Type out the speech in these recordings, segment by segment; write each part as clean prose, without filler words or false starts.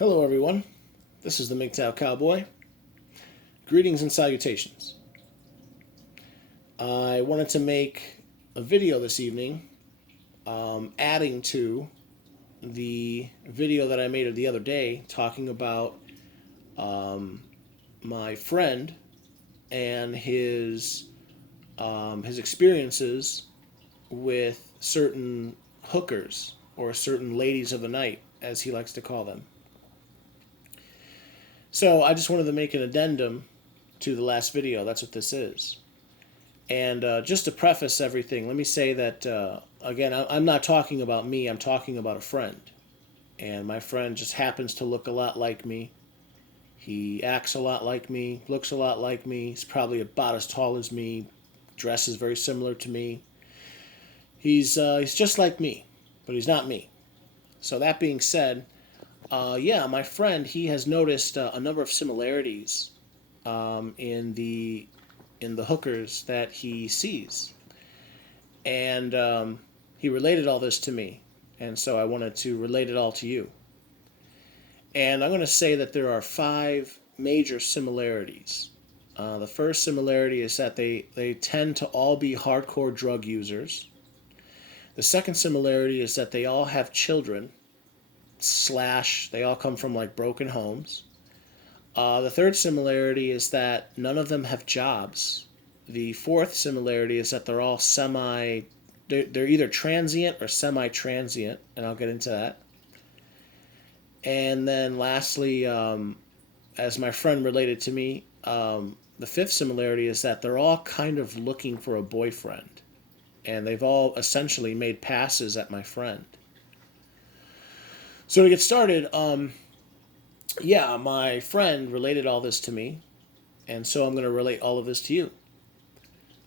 Hello, everyone. This is the Mgtow Cowboy. Greetings and salutations. I wanted to make a video this evening adding to the video that I made the other day talking about my friend and his experiences with certain hookers or certain ladies of the night, as he likes to call them. So I just wanted to make an addendum to the last video. That's what this is. And just to preface everything, let me say that, again, I'm not talking about me, I'm talking about a friend. And my friend just happens to look a lot like me. He acts a lot like me, looks a lot like me. He's probably about as tall as me, dresses very similar to me. He's just like me, but he's not me. So that being said, yeah, my friend, he has noticed a number of similarities in the hookers that he sees, and he related all this to me, and so I wanted to relate it all to you. And I'm going to say that there are five major similarities. The first similarity is that they tend to all be hardcore drug users. The second similarity is that they all have children, slash, they all come from like broken homes. The third similarity is that none of them have jobs. The fourth similarity is that they're all they're either transient or semi-transient, and I'll get into that. And then lastly, as my friend related to me, the fifth similarity is that they're all kind of looking for a boyfriend. And they've all essentially made passes at my friend. So to get started, yeah, my friend related all this to me, and so I'm going to relate all of this to you.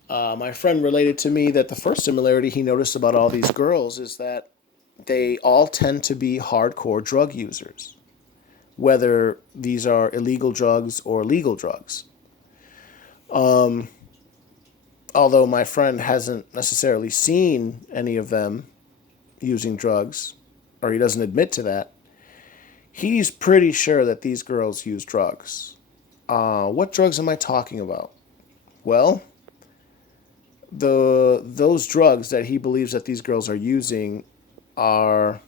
My friend related to me that the first similarity he noticed about all these girls is that they all tend to be hardcore drug users, whether these are illegal drugs or legal drugs. Although my friend hasn't necessarily seen any of them using drugs, or he doesn't admit to that, he's pretty sure that these girls use drugs. What drugs am I talking about? Well, those drugs that he believes that these girls are using are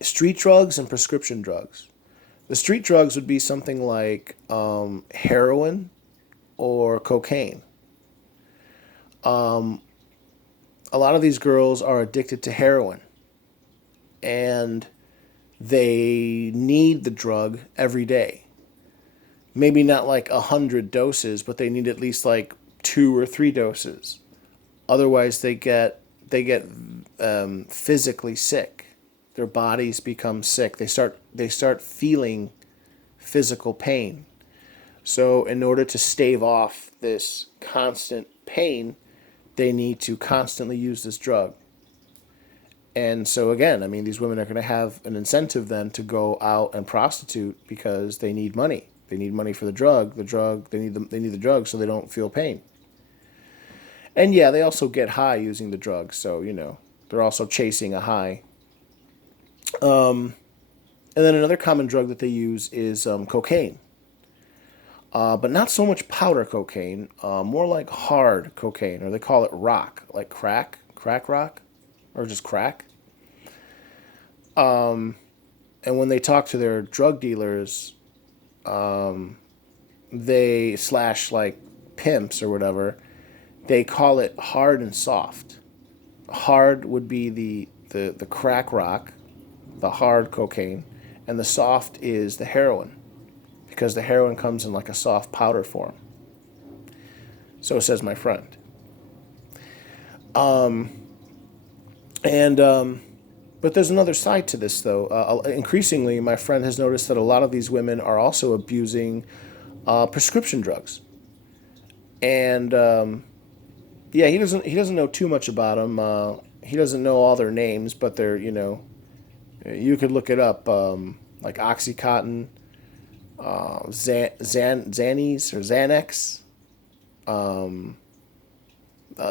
street drugs and prescription drugs. The street drugs would be something like heroin or cocaine. A lot of these girls are addicted to heroin, and they need the drug every day. Maybe not like 100 doses, but they need at least like 2 or 3 doses. Otherwise, they get physically sick. Their bodies become sick. They start feeling physical pain. So, in order to stave off this constant pain, they need to constantly use this drug. And so again, I mean, these women are going to have an incentive then to go out and prostitute because they need money. They need money for the drug. The drug. They need the drug so they don't feel pain. And yeah, they also get high using the drug. So they're also chasing a high. And then another common drug that they use is cocaine. But not so much powder cocaine. More like hard cocaine, or they call it rock, like crack rock, or just crack. And when they talk to their drug dealers, they slash like pimps or whatever, they call it hard and soft. Hard would be the crack rock, the hard cocaine, and the soft is the heroin, because the heroin comes in like a soft powder form. So says my friend. And But there's another side to this, though. Increasingly, my friend has noticed that a lot of these women are also abusing prescription drugs, and yeah, he doesn't know too much about them. He doesn't know all their names, but they're you could look it up, like OxyContin, Xannies or Xanax,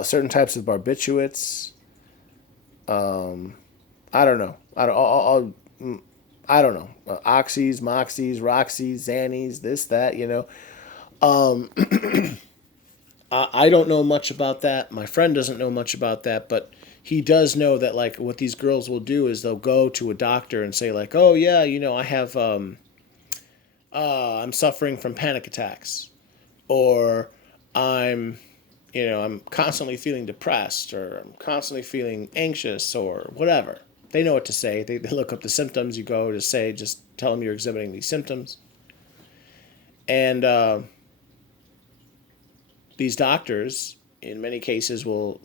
certain types of barbiturates. I don't know. I don't know, oxys, moxies, roxys, xannies, this, that, I don't know much about that. My friend doesn't know much about that, but he does know that like what these girls will do is they'll go to a doctor and say like, "Oh yeah, I have I'm suffering from panic attacks," or I'm I'm constantly feeling depressed, or I'm constantly feeling anxious, or whatever. They know what to say. They look up the symptoms. You go to say, just tell them you're exhibiting these symptoms. And these doctors, in many cases, will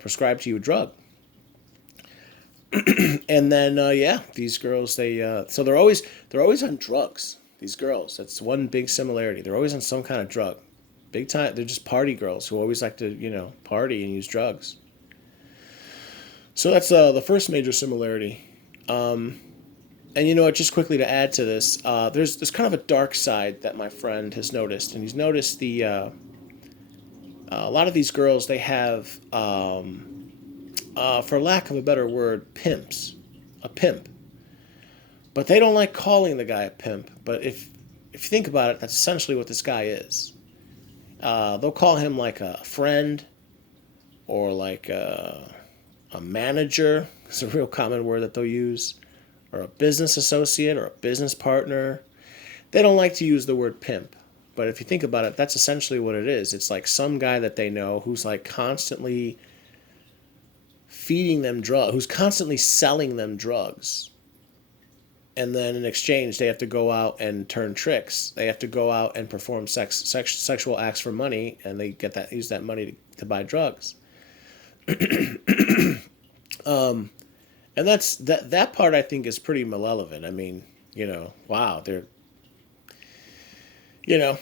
prescribe to you a drug. And then, yeah, these girls, so they're always on drugs. These girls, that's one big similarity. They're always on some kind of drug. Big time. They're just party girls who always like to, party and use drugs. So that's the first major similarity. And just quickly to add to this, there's kind of a dark side that my friend has noticed, and he's noticed a lot of these girls, they have, for lack of a better word, pimps, a pimp. But they don't like calling the guy a pimp. But if you think about it, that's essentially what this guy is. They'll call him like a friend, or like a manager. It's a real common word that they'll use, or a business associate, or a business partner. They don't like to use the word pimp. But if you think about it, that's essentially what it is. It's like some guy that they know who's like constantly feeding them drugs, who's constantly selling them drugs. And then in exchange, they have to go out and turn tricks. They have to go out and perform sexual acts for money, and they use that money to buy drugs. And that part I think is pretty malevolent. I mean, wow, they're, you know,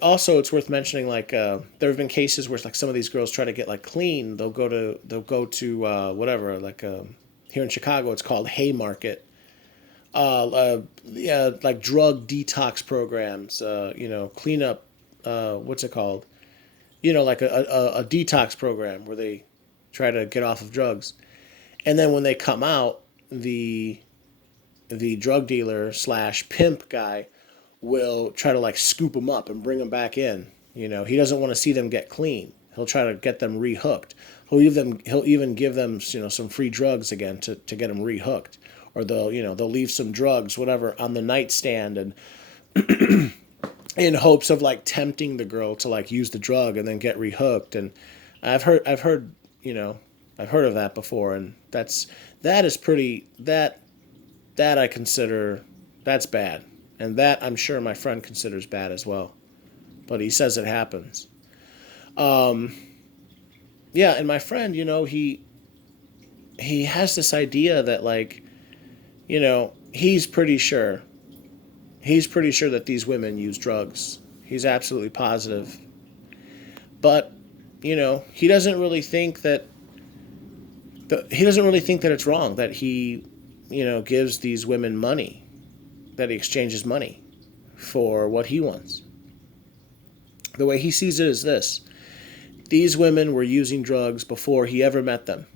also it's worth mentioning like there have been cases where like some of these girls try to get like clean. They'll go to whatever, like here in Chicago it's called Haymarket. Yeah, like drug detox programs. Clean up. What's it called? Like a detox program where they try to get off of drugs, and then when they come out, the drug dealer slash pimp guy will try to like scoop them up and bring them back in. He doesn't want to see them get clean. He'll try to get them rehooked. He'll even give them some free drugs again to get them rehooked, or they'll leave some drugs whatever on the nightstand, and in hopes of like tempting the girl to like use the drug and then get rehooked. And I've heard I've heard of that before, and that is pretty that I consider that's bad, and that I'm sure my friend considers bad as well. But he says it happens. Yeah, and my friend, he has this idea that like, he's pretty sure. He's pretty sure that these women use drugs. He's absolutely positive. But, he doesn't really think that it's wrong that he, gives these women money, that he exchanges money for what he wants. The way he sees it is this: these women were using drugs before he ever met them.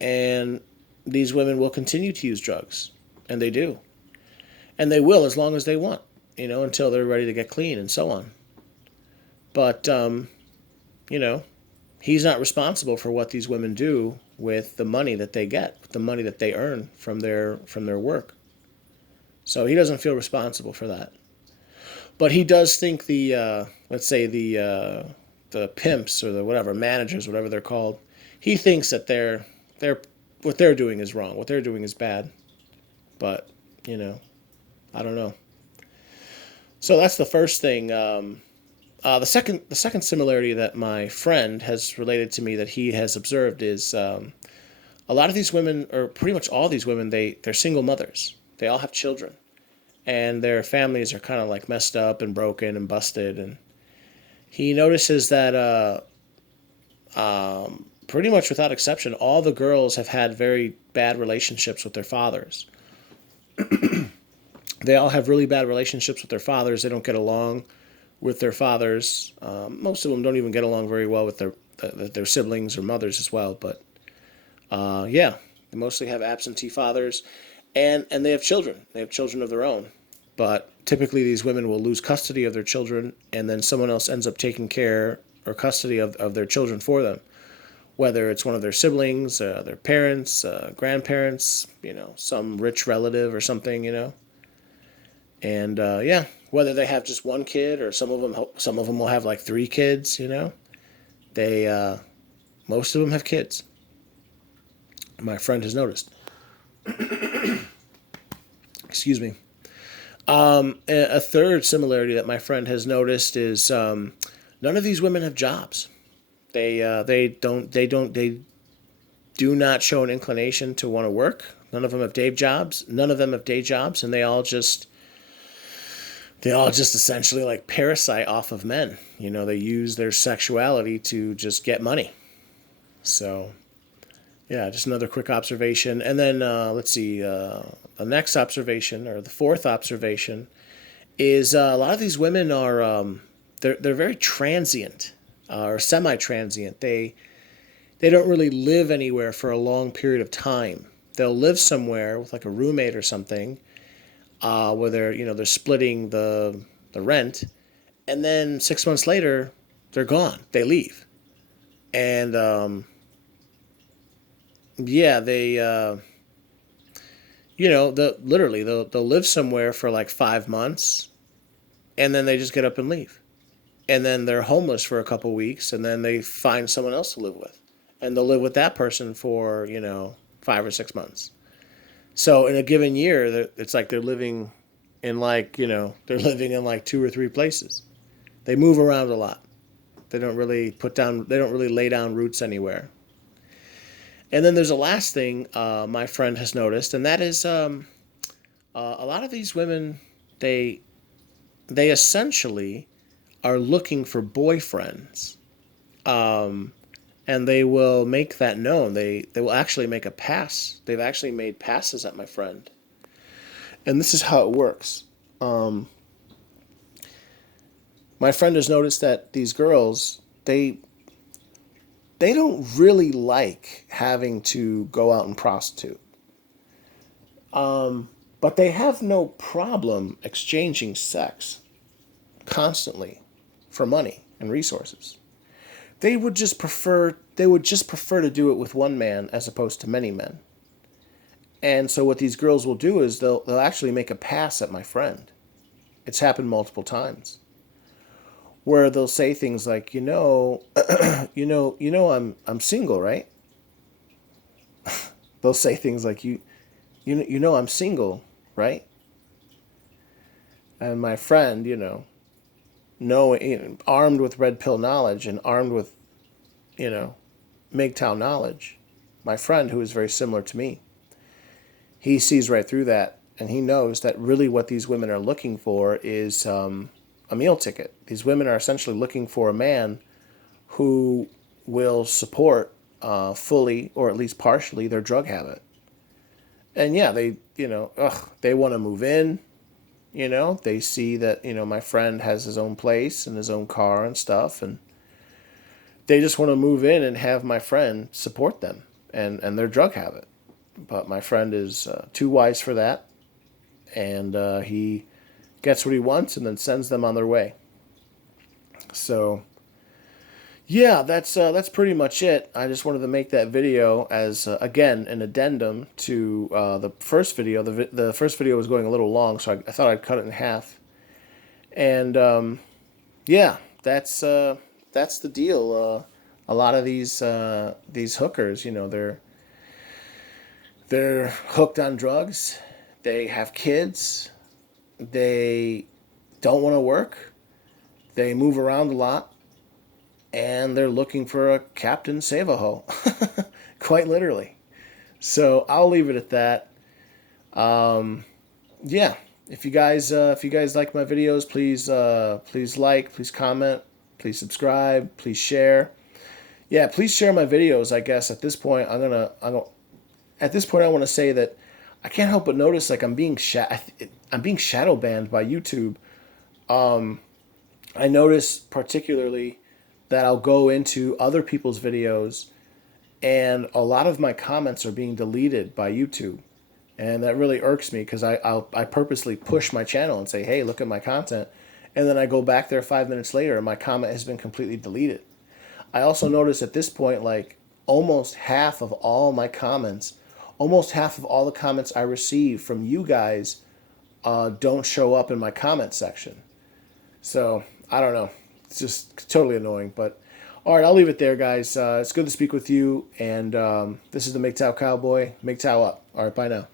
And these women will continue to use drugs. And they do. And they will as long as they want, until they're ready to get clean and so on. But, he's not responsible for what these women do with the money that they get, with the money that they earn from their work. So he doesn't feel responsible for that. But he does think let's say the pimps, or the whatever managers, whatever they're called, he thinks that they're what they're doing is wrong. What they're doing is bad. But I don't know. So that's the first thing. The second similarity that my friend has related to me that he has observed is a lot of these women, or pretty much all these women, they're single mothers. They all have children, and their families are kind of like messed up and broken and busted. And he notices that pretty much without exception, all the girls have had very bad relationships with their fathers. They all have really bad relationships with their fathers. They don't get along with their fathers. Most of them don't even get along very well with their siblings or mothers as well. But yeah, They mostly have absentee fathers, and they have children. They have children of their own. But typically, these women will lose custody of their children, and then someone else ends up taking care or custody of their children for them. Whether it's one of their siblings, their parents, grandparents, some rich relative or something, And yeah, whether they have just one kid or some of them will have like three kids, They most of them have kids. My friend has noticed. Excuse me. A third similarity that my friend has noticed is none of these women have jobs. They do not show an inclination to want to work. None of them have day jobs. None of them have day jobs, and they all just essentially like parasite off of men. They use their sexuality to just get money. So yeah, just another quick observation. And then let's see, the next observation, or the fourth observation, is a lot of these women are they're very transient or semi-transient. They don't really live anywhere for a long period of time. They'll live somewhere with like a roommate or something, where they're splitting the rent, and then 6 months later they're gone. They leave, and yeah, they'll live somewhere for like 5 months, and then they just get up and leave, and then they're homeless for a couple weeks, and then they find someone else to live with, and they'll live with that person for 5 or 6 months. So in a given year, it's like they're living in like two or three places. They move around a lot. They don't really lay down roots anywhere. And then there's a last thing my friend has noticed, and that is a lot of these women, they essentially are looking for boyfriends, and they will make that known. They will actually make a pass. They've actually made passes at my friend, and this is how it works. My friend has noticed that these girls, they don't really like having to go out and prostitute. But they have no problem exchanging sex constantly for money and resources. They would just prefer to do it with one man as opposed to many men. And so what these girls will do is they'll actually make a pass at my friend. It's happened multiple times, where they'll say things like, I'm single, right? They'll say things like, I'm single, right? And my friend, armed with red pill knowledge and armed with, Mgtow knowledge, my friend, who is very similar to me, he sees right through that, and he knows that really what these women are looking for is a meal ticket. These women are essentially looking for a man who will support fully or at least partially their drug habit. And yeah, they want to move in. They see that my friend has his own place and his own car and stuff, and they just want to move in and have my friend support them and their drug habit. But my friend is too wise for that, and he gets what he wants and then sends them on their way. So yeah, that's pretty much it. I just wanted to make that video as again an addendum to the first video. The first video was going a little long, so I thought I'd cut it in half. And yeah, that's the deal. A lot of these hookers, they're hooked on drugs. They have kids. They don't want to work. They move around a lot. And they're looking for a Captain Save-A-Ho. Quite literally. So I'll leave it at that. Yeah. If you guys like my videos, please like, please comment, please subscribe, please share. Yeah, please share my videos. I guess at this point I want to say that I can't help but notice like I'm being shadow banned by YouTube. I notice particularly that I'll go into other people's videos And a lot of my comments are being deleted by YouTube. And that really irks me because I purposely push my channel and say, hey, look at my content. And then I go back there 5 minutes later and my comment has been completely deleted. I also notice at this point, like almost half of all my comments, almost half of all the comments I receive from you guys don't show up in my comment section. So I don't know. It's just totally annoying. But all right, I'll leave it there, guys. It's good to speak with you. And this is the Mgtow Cowboy. Mgtow up. All right, bye now.